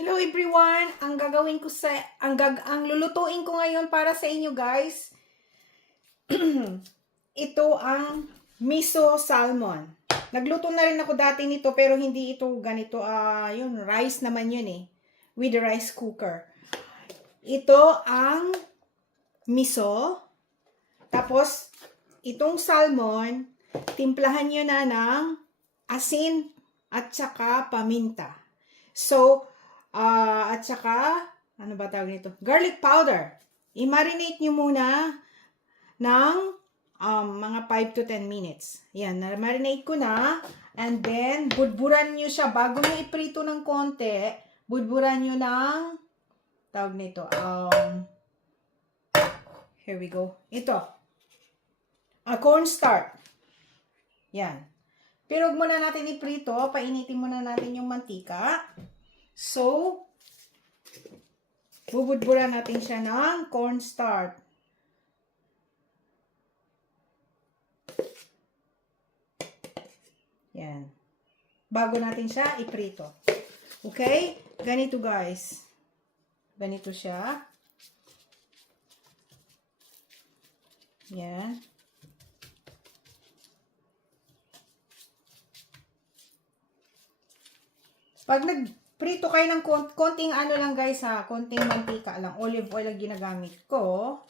Hello everyone! Ang lulutuin ko ngayon para sa inyo guys. Ito ang miso salmon. Nagluto na rin ako dati nito pero hindi ito ganito. Yun, rice naman yun eh. With the rice cooker. Ito ang miso. Tapos, itong salmon, timplahan nyo na ng asin at saka paminta. So, at saka, ano ba tawag nito? Garlic powder. I-marinate nyo muna ng mga 5 to 10 minutes. Yan, na-marinate ko na. And then, budburan nyo siya. Bago nyo iprito ng konti, budburan nyo ng, tawag nito, here we go. Ito. Cornstarch. Yan. Pero huwag muna natin iprito. Painitin muna natin yung mantika. So, bubudburan natin siya ng cornstarch. Yan. Bago natin siya iprito. Okay? Ganito guys. Ganito siya. Yan. Pag nagprito kayo ng konting ano lang guys ha, konting mantika lang, olive oil ang ginagamit ko.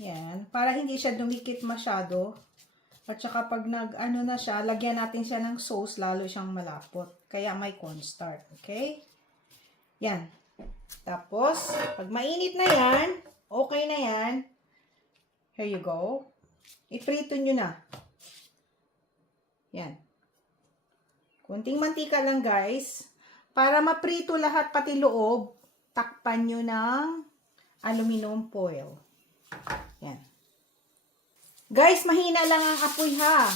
Yan, para hindi siya dumikit masyado. At saka pag nag-ano na siya, lagyan natin siya ng sauce, lalo siyang malapot. Kaya may cornstarch, okay? Yan. Tapos, pag mainit na yan, okay na yan, here you go. Iprito nyo na. Yan. Kunting mantika lang guys. Para maprito lahat pati loob, takpan nyo ng aluminum foil. Yan. Guys, mahina lang ang apoy ha.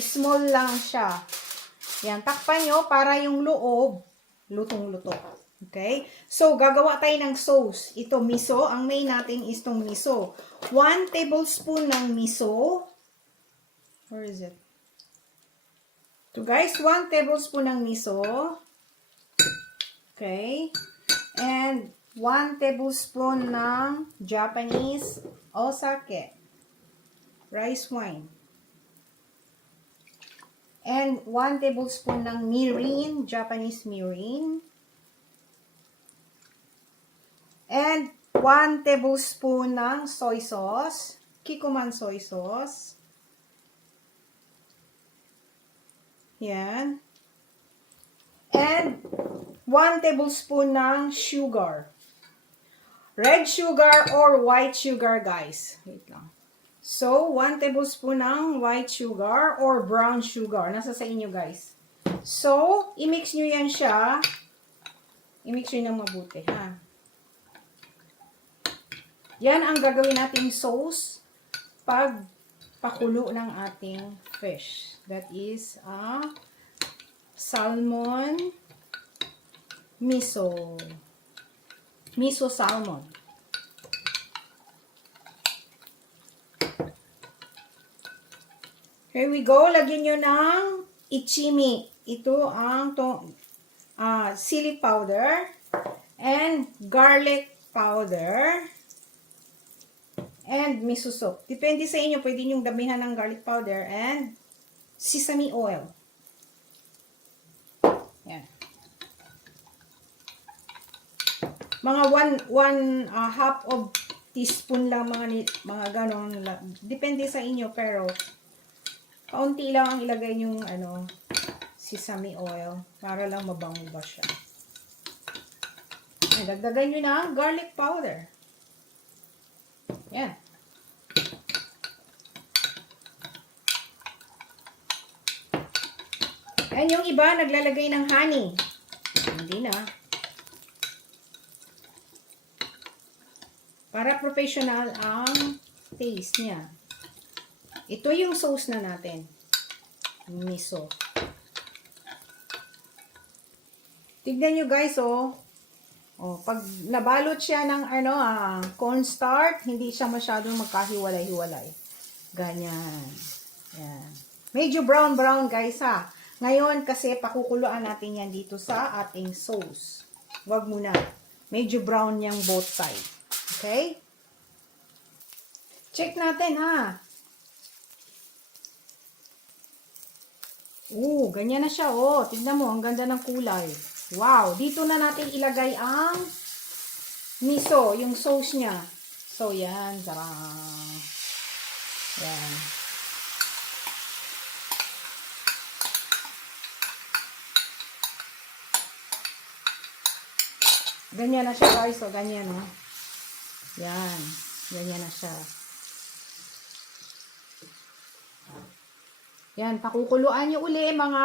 Small lang siya. Yan, takpan nyo para yung loob, lutong-luto. Okay? So, gagawa tayo ng sauce. Ito, miso. Ang main natin is itong miso. 1 tablespoon ng miso. Where is it? So guys, 1 tablespoon ng miso. Okay. And 1 tablespoon ng Japanese osake. Rice wine. And 1 tablespoon ng mirin, Japanese mirin. And 1 tablespoon ng soy sauce, Kikkoman soy sauce. Yan. And 1 tablespoon ng sugar. Red sugar or white sugar, guys. Wait lang. So, 1 tablespoon ng white sugar or brown sugar. Nasa sa inyo, guys. So, i-mix nyo yan siya. I-mix nyo ng mabuti, ha? Yan ang gagawin nating sauce pag pakulo ng ating fish. That is salmon miso. Miso salmon. Here we go. Lagyan nyo ng ichimi. Ito ang chili powder and garlic powder. And miso soup. Depende sa inyo, pwede nyo damihan ng garlic powder and sesame oil. Yan. Mga half of teaspoon lang, mga ganon. Depende sa inyo, pero kaunti lang ang ilagay yung sesame oil para lang mabango ba siya. Dagdagan nyo na garlic powder. Yan. And yung iba, naglalagay ng honey. Hindi na. Para professional ang taste niya. Ito yung sauce na natin. Miso. Tignan nyo guys, oh. Oh, pag nabalot siya ng cornstarch, hindi siya masyadong magkahiwalay-hiwalay. Ganyan. Yan. Medyo brown-brown guys ha. Ngayon, kasi pakukuluan natin yan dito sa ating sauce. Wag muna. Medyo brown yung both side. Okay? Check natin, ha? Ganyan na siya, oh. Tignan mo, ang ganda ng kulay. Wow! Dito na natin ilagay ang miso, yung sauce niya. So, yan. Zarang. Yan. Ganyan na siya, guys. So, ganyan, oh. Yan. Ganyan na siya. Yan. Pakukuluan nyo uli, mga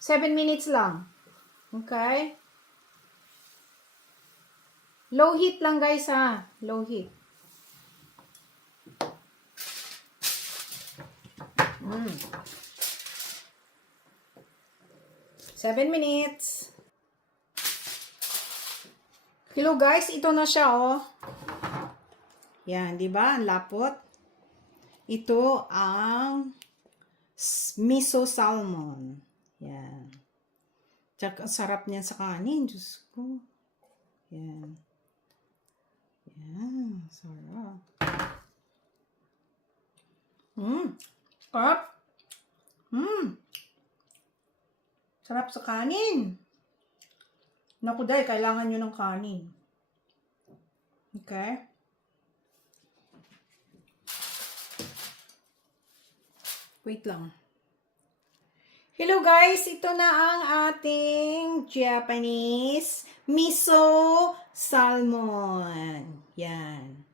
7 minutes lang. Okay? Low heat lang, guys, ha? Low heat. 7 minutes. Hello, guys. Ito na siya, oh. Yan, di ba? Ang lapot. Ito ang miso salmon. Yan. Tsaka, sarap niyan sa kanin. Diyos ko. Yan. Yan. Sarap. Sarap. Sarap sa kanin. Naku, dahil kailangan nyo ng kanin. Okay? Wait lang. Hello guys, ito na ang ating Japanese miso salmon. Yan.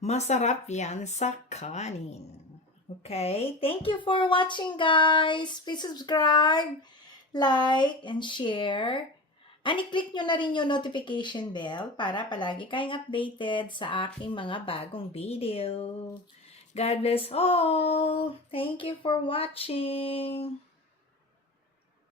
Masarap yan sa kanin. Okay? Thank you for watching, guys. Please subscribe, like, and share. And i-click nyo na rin yung notification bell para palagi kayong updated sa aking mga bagong video. God bless all. Thank you for watching.